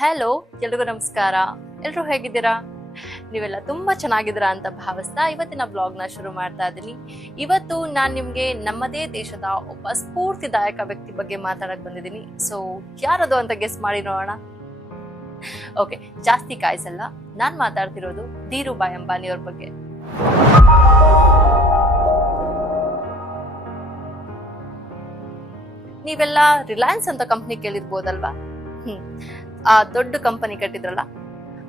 Hello, ಎಲ್ರಿಗೂ ನಮಸ್ಕಾರ. ಎಲ್ರು ಹೇಗಿದ್ದೀರಾ? ನೀವೆಲ್ಲ ತುಂಬಾ ಚೆನ್ನಾಗಿದ್ದೀರಾ ಅಂತ ಭಾವಿಸ್ತಾ ಇವತ್ತಿನ ಬ್ಲಾಗ್ ನ ಶುರು ಮಾಡ್ತಾ ಇದ್ದೀನಿ. ಇವತ್ತು ನಾನ್ ನಿಮ್ಗೆ ನಮ್ಮದೇ ದೇಶದ ಒಬ್ಬ ಸ್ಫೂರ್ತಿದಾಯಕ ವ್ಯಕ್ತಿ ಬಗ್ಗೆ ಮಾತಾಡಕ್ ಬಂದಿದ್ದೀನಿ. ಸೊ ಯಾರದು ಅಂತ ಗೆಸ್ ಮಾಡಿ ನೋಡೋಣ. ಓಕೆ, ಜಾಸ್ತಿ ಕಾಯಿಸಲ್ಲ. ನಾನ್ ಮಾತಾಡ್ತಿರೋದು ಧೀರುಭಾಯ್ ಅಂಬಾನಿ ಅವ್ರ ಬಗ್ಗೆ. ನೀವೆಲ್ಲ ರಿಲಯನ್ಸ್ ಅಂತ ಕಂಪ್ನಿ ಕೇಳಿರ್ಬೋದಲ್ವಾ? ಆ ದೊಡ್ಡ ಕಂಪನಿ ಕಟ್ಟಿದ್ರಲ್ಲ,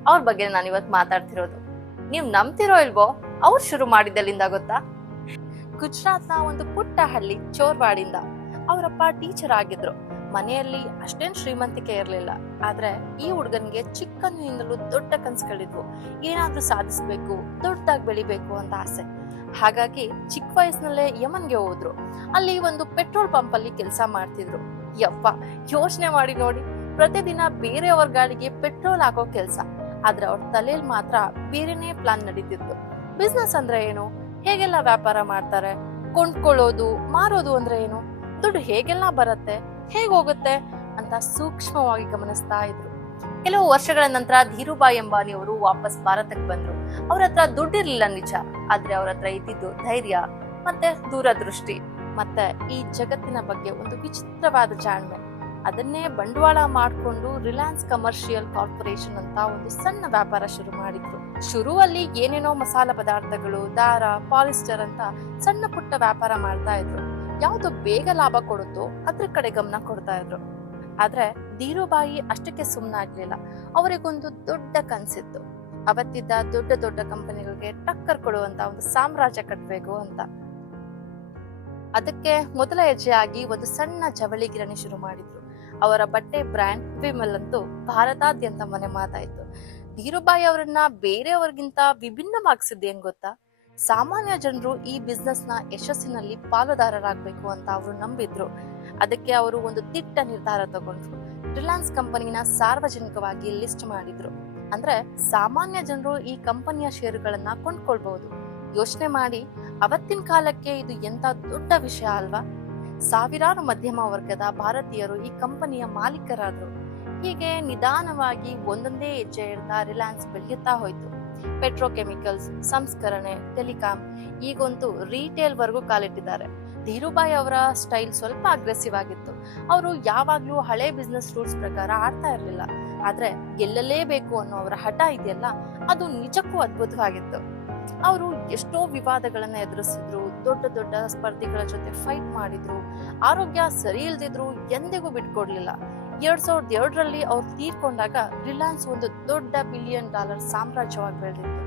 ಅವ್ರ ಬಗ್ಗೆ ನಾನು ಇವತ್ತು ಮಾತಾಡ್ತಿರೋದು. ನೀವ್ ನಂಬ್ತಿರೋ ಇಲ್ವೋ, ಅವ್ರು ಶುರು ಮಾಡಿದ್ದಲ್ಲಿಂದ ಗೊತ್ತಾ? ಗುಜರಾತ್ನ ಒಂದು ಪುಟ್ಟ ಹಳ್ಳಿ ಚೋರ್ವಾಡಿಂದ. ಅವರಪ್ಪ ಟೀಚರ್ ಆಗಿದ್ರು. ಮನೆಯಲ್ಲಿ ಅಷ್ಟೇನ್ ಶ್ರೀಮಂತಿಕೆ ಇರ್ಲಿಲ್ಲ. ಆದ್ರೆ ಈ ಹುಡುಗನ್ಗೆ ಚಿಕ್ಕಂದಿನಿಂದಲೂ ದೊಡ್ಡ ಕನ್ಸುಗಳಿದ್ವು. ಏನಾದ್ರೂ ಸಾಧಿಸ್ಬೇಕು, ದೊಡ್ಡದಾಗಿ ಬೆಳಿಬೇಕು ಅಂತ ಆಸೆ. ಹಾಗಾಗಿ ಚಿಕ್ಕ ವಯಸ್ಸಿನಲ್ಲೇ ಯಮನ್ಗೆ ಹೋದ್ರು. ಅಲ್ಲಿ ಒಂದು ಪೆಟ್ರೋಲ್ ಪಂಪ್ ಅಲ್ಲಿ ಕೆಲಸ ಮಾಡ್ತಿದ್ರು. ಯಪ್ಪ, ಯೋಚನೆ ಮಾಡಿ ನೋಡಿ, ಪ್ರತಿದಿನ ಬೇರೆಯವ್ರ ಗಾಡಿಗೆ ಪೆಟ್ರೋಲ್ ಹಾಕೋ ಕೆಲ್ಸ. ಆದ್ರೆ ಅವ್ರ ತಲೆಯಲ್ಲಿ ಮಾತ್ರ ಬೇರೆನೇ ಪ್ಲಾನ್ ನಡೀತಿತ್ತು. ಬಿಸ್ನೆಸ್ ಅಂದ್ರೆ ಏನು, ಹೇಗೆಲ್ಲ ವ್ಯಾಪಾರ ಮಾಡ್ತಾರೆ, ಕೊಂಡ್ಕೊಳ್ಳೋದು ಮಾರೋದು ಅಂದ್ರೆ ಏನು, ದುಡ್ಡು ಹೇಗೆಲ್ಲ ಬರುತ್ತೆ, ಹೇಗ್ ಹೋಗುತ್ತೆ ಅಂತ ಸೂಕ್ಷ್ಮವಾಗಿ ಗಮನಿಸ್ತಾ ಇದ್ರು. ಕೆಲವು ವರ್ಷಗಳ ನಂತರ ಧೀರುಭಾಯ್ ಅಂಬಾನಿ ಅವರು ವಾಪಸ್ ಭಾರತಕ್ಕೆ ಬಂದ್ರು. ಅವ್ರ ಹತ್ರ ದುಡ್ಡಿರ್ಲಿಲ್ಲ ನಿಜ, ಆದ್ರೆ ಅವ್ರ ಹತ್ರ ಇದ್ದಿದ್ದು ಧೈರ್ಯ ಮತ್ತೆ ದೂರದೃಷ್ಟಿ ಮತ್ತೆ ಈ ಜಗತ್ತಿನ ಬಗ್ಗೆ ಒಂದು ವಿಚಿತ್ರವಾದ ಜಾಣ್ಮೆ. ಅದನ್ನೇ ಬಂಡವಾಳ ಮಾಡಿಕೊಂಡು ರಿಲಯನ್ಸ್ ಕಮರ್ಷಿಯಲ್ ಕಾರ್ಪೊರೇಷನ್ ಅಂತ ಒಂದು ಸಣ್ಣ ವ್ಯಾಪಾರ ಶುರು ಮಾಡಿದ್ರು. ಶುರುವಲ್ಲಿ ಏನೇನೋ ಮಸಾಲ ಪದಾರ್ಥಗಳು, ದಾರ, ಪಾಲಿಸ್ಟರ್ ಅಂತ ಸಣ್ಣ ಪುಟ್ಟ ವ್ಯಾಪಾರ ಮಾಡ್ತಾ ಇದ್ರು. ಯಾವ್ದು ಬೇಗ ಲಾಭ ಕೊಡುತ್ತೋ ಅದ್ರ ಕಡೆ ಗಮನ ಕೊಡ್ತಾ ಇದ್ರು. ಆದ್ರೆ ಧೀರುಭಾಯಿ ಅಷ್ಟಕ್ಕೆ ಸುಮ್ಮನಾಗ್ಲಿಲ್ಲ. ಅವರಿಗೊಂದು ದೊಡ್ಡ ಕನ್ಸಿತ್ತು. ಅವತ್ತಿದ್ದ ದೊಡ್ಡ ದೊಡ್ಡ ಕಂಪನಿಗಳಿಗೆ ಟಕ್ಕರ್ ಕೊಡುವಂತ ಒಂದು ಸಾಮ್ರಾಜ್ಯ ಕಟ್ಟಬೇಕು ಅಂತ. ಅದಕ್ಕೆ ಮೊದಲ ಹೆಜ್ಜೆಯಾಗಿ ಒಂದು ಸಣ್ಣ ಜವಳಿ ಗಿರಣಿ ಶುರು ಮಾಡಿದ್ರು. ಅವರ ಬಟ್ಟೆ ಬ್ರ್ಯಾಂಡ್ ವಿಮಲ್ ಅಂತೂ ಭಾರತಾದ್ಯಂತ ಮನೆ ಮಾತಾಯ್ತು. ಧೀರುಭಾಯ್ ಅವರನ್ನ ಬೇರೆಯವರಿಗಿಂತ ವಿಭಿನ್ನವಾಗಿಸಿದ್ದೇನ್ ಗೊತ್ತಾ? ಸಾಮಾನ್ಯ ಜನರು ಈ ಬಿಸ್ನೆಸ್ ನ ಯಶಸ್ಸಿನಲ್ಲಿ ಪಾಲುದಾರರಾಗಬೇಕು ಅಂತ ಅವರು ನಂಬಿದ್ರು. ಅದಕ್ಕೆ ಅವರು ಒಂದು ದಿಟ್ಟ ನಿರ್ಧಾರ ತಗೊಂಡ್ರು. ರಿಲಯನ್ಸ್ ಕಂಪನಿನ ಸಾರ್ವಜನಿಕವಾಗಿ ಲಿಸ್ಟ್ ಮಾಡಿದ್ರು. ಅಂದ್ರೆ ಸಾಮಾನ್ಯ ಜನರು ಈ ಕಂಪನಿಯ ಷೇರುಗಳನ್ನ ಕೊಂಡ್ಕೊಳ್ಬಹುದು. ಯೋಚನೆ ಮಾಡಿ, ಅವತ್ತಿನ ಕಾಲಕ್ಕೆ ಇದು ಎಂತ ದೊಡ್ಡ ವಿಷಯ ಅಲ್ವಾ? ಸಾವಿರಾರು ಮಧ್ಯಮ ವರ್ಗದ ಭಾರತೀಯರು ಈ ಕಂಪನಿಯ ಮಾಲೀಕರಾದ್ರು. ಹೀಗೆ ನಿಧಾನವಾಗಿ ಒಂದೊಂದೇ ಹೆಜ್ಜೆ ಇಡ್ತಾ ರಿಲಯನ್ಸ್ ಬೆಳೆಯುತ್ತಾ ಹೋಯ್ತು. ಪೆಟ್ರೋಕೆಮಿಕಲ್ಸ್, ಸಂಸ್ಕರಣೆ, ಟೆಲಿಕಾಂ, ಈಗಂತೂ ರಿಟೇಲ್ ವರ್ಗೂ ಕಾಲಿಟ್ಟಿದ್ದಾರೆ. ಧೀರುಭಾಯ್ ಅವರ ಸ್ಟೈಲ್ ಸ್ವಲ್ಪ ಅಗ್ರೆಸಿವ್ ಆಗಿತ್ತು. ಅವರು ಯಾವಾಗ್ಲೂ ಹಳೆ ಬಿಸ್ನೆಸ್ ರೂಲ್ಸ್ ಪ್ರಕಾರ ಆಡ್ತಾ ಇರ್ಲಿಲ್ಲ. ಆದ್ರೆ ಗೆಲ್ಲಲೇಬೇಕು ಅನ್ನೋ ಅವರ ಹಠ ಇದೆಯಲ್ಲ, ಅದು ನಿಜಕ್ಕೂ ಅದ್ಭುತವಾಗಿತ್ತು. ಅವರು ಎಷ್ಟೋ ವಿವಾದಗಳನ್ನ ಎದುರಿಸಿದ್ರು, ದೊಡ್ಡ ದೊಡ್ಡ ಸ್ಪರ್ಧಿಗಳ ಜೊತೆ ಫೈಟ್ ಮಾಡಿದ್ರು. ಆರೋಗ್ಯ ಸರಿ ಇಲ್ದಿದ್ರು ಎಂದಿಗೂ ಬಿಟ್ಕೊಡ್ಲಿಲ್ಲ. 2002ರಲ್ಲಿ ಅವ್ರು ತೀರ್ಕೊಂಡಾಗ ರಿಲಯನ್ಸ್ ಒಂದು ದೊಡ್ಡ $1 ಬಿಲಿಯನ್ ಸಾಮ್ರಾಜ್ಯವಾಗಿ ಬೆಳೆದಿತ್ತು.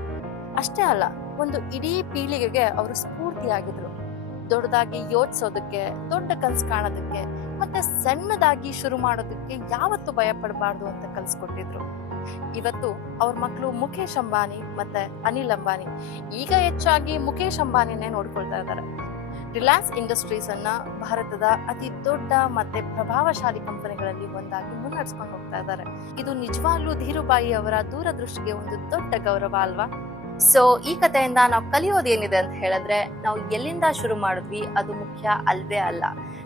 ಅಷ್ಟೇ ಅಲ್ಲ, ಒಂದು ಇಡೀ ಪೀಳಿಗೆಗೆ ಅವರು ಸ್ಫೂರ್ತಿಯಾಗಿದ್ರು. ದೊಡ್ಡದಾಗಿ ಯೋಚಿಸೋದಕ್ಕೆ, ದೊಡ್ಡ ಕನ್ಸು ಕಾಣೋದಕ್ಕೆ ಮತ್ತೆ ಸಣ್ಣದಾಗಿ ಶುರು ಮಾಡೋದಕ್ಕೆ ಯಾವತ್ತೂ ಭಯ ಪಡಬಾರ್ದು ಅಂತ ಕಲ್ಸ್ಕೊಟ್ಟಿದ್ರು. ಇವತ್ತು ಅವ್ರ ಮಕ್ಕಳು ಮುಖೇಶ್ ಅಂಬಾನಿ ಮತ್ತೆ ಅನಿಲ್ ಅಂಬಾನಿ, ಈಗ ಹೆಚ್ಚಾಗಿ ಮುಖೇಶ್ ಅಂಬಾನಿನೇ ನೋಡ್ಕೊಳ್ತಾ ಇದ್ದಾರೆ. ರಿಲಯನ್ಸ್ ಇಂಡಸ್ಟ್ರೀಸ್ ಅನ್ನ ಭಾರತದ ಅತಿ ದೊಡ್ಡ ಮತ್ತೆ ಪ್ರಭಾವಶಾಲಿ ಕಂಪನಿಗಳಲ್ಲಿ ಒಂದಾಗಿ ಮುನ್ನಡೆಸ್ಕೊಂಡು ಹೋಗ್ತಾ ಇದ್ದಾರೆ. ಇದು ನಿಜವಾಗ್ಲೂ ಧೀರುಭಾಯಿ ಅವರ ದೂರದೃಷ್ಟಿಗೆ ಒಂದು ದೊಡ್ಡ ಗೌರವ ಅಲ್ವಾ? ಸೊ ಈ ಕಥೆಯಿಂದ ನಾವು ಕಲಿಯೋದೇನಿದೆ ಅಂತ ಹೇಳಿದ್ರೆ, ನಾವು ಎಲ್ಲಿಂದ ಶುರು ಮಾಡಿದ್ವಿ ಅದು ಮುಖ್ಯ ಅಲ್ವೇ ಅಲ್ಲ.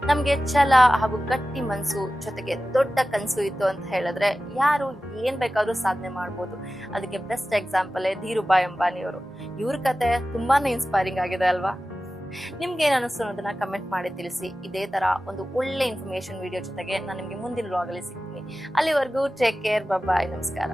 ನಮ್ಗೆ ಛಲ ಹಾಗೂ ಗಟ್ಟಿ ಮನ್ಸು ಜೊತೆಗೆ ದೊಡ್ಡ ಕನ್ಸು ಇತ್ತು ಅಂತ ಹೇಳಿದ್ರೆ ಯಾರು ಏನ್ ಬೇಕಾದ್ರೂ ಸಾಧನೆ ಮಾಡ್ಬೋದು. ಅದಕ್ಕೆ ಬೆಸ್ಟ್ ಎಕ್ಸಾಂಪಲ್ ಧೀರುಭಾಯ್ ಅಂಬಾನಿ ಅವರು. ಇವ್ರ ಕತೆ ತುಂಬಾನೇ ಇನ್ಸ್ಪೈರಿಂಗ್ ಆಗಿದೆ ಅಲ್ವಾ? ನಿಮ್ಗೆ ಏನ್ ಅನಿಸ್ತು ಅನ್ನೋದನ್ನ ಕಮೆಂಟ್ ಮಾಡಿ ತಿಳಿಸಿ. ಇದೇ ತರ ಒಂದು ಒಳ್ಳೆ ಇನ್ಫಾರ್ಮೇಶನ್ ವಿಡಿಯೋ ಜೊತೆಗೆ ನಾನು ನಿಮ್ಗೆ ಮುಂದಿನ ವ್ಲಾಗ್ ಅಲ್ಲಿ ಸಿಗ್ತೀನಿ. ಅಲ್ಲಿವರೆಗೂ ಟೇಕ್ ಕೇರ್, ಬಾಯ್, ನಮಸ್ಕಾರ.